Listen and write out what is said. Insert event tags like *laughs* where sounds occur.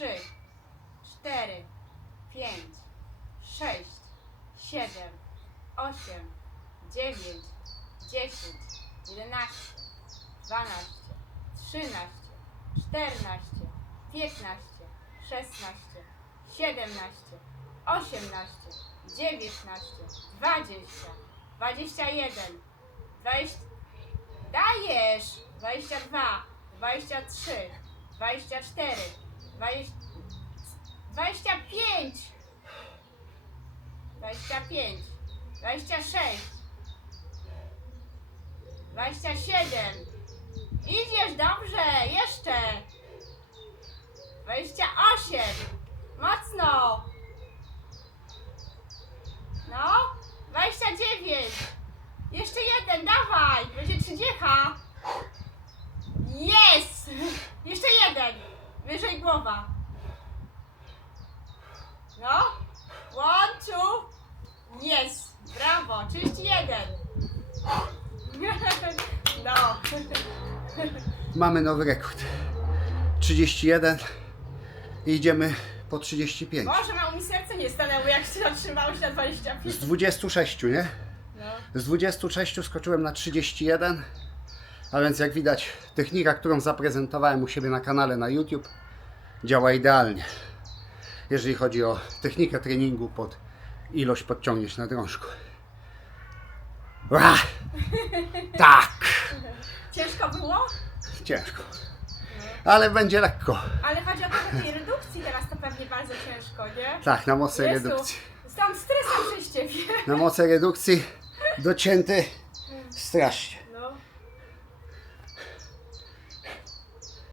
trzy, cztery, pięć, sześć, siedem, osiem, dziewięć, dziesięć, jedenaście, dwanaście, trzynaście, czternaście, piętnaście, szesnaście, siedemnaście, osiemnaście, dziewiętnaście, dwadzieścia, dwadzieścia jeden, dwadzieścia... Dajesz! dwadzieścia dwa, dwadzieścia trzy, dwadzieścia cztery dwadzieścia... Dwadzieścia pięć! Dwadzieścia pięć, dwadzieścia sześć, dwadzieścia siedem. Idziesz dobrze, jeszcze. Dwadzieścia osiem. Mocno. No, dwadzieścia dziewięć. Jeszcze jeden, dawaj, będzie trzydziecha. Jest! Jeszcze jeden. Wyżej głowa. No. One, two. Yes. Brawo. 31. *laughs* No. Mamy nowy rekord. 31 i idziemy po 35. Może mało mi serce nie stanęło, jak się zatrzymałeś na 25. Z 26, nie? No. Z 26 skoczyłem na 31. A więc jak widać, technika, którą zaprezentowałem u siebie na kanale na YouTube, działa idealnie. Jeżeli chodzi o technikę treningu pod ilość podciągnięć na drążku. Tak! Ciężko było? Ciężko. Ale będzie lekko. Ale chodzi o to, że tej redukcji teraz to pewnie bardzo ciężko, nie? Tak, na mocy Jezu, redukcji. Stąd stresem przez ciebie. Na mocy redukcji docięty strasznie.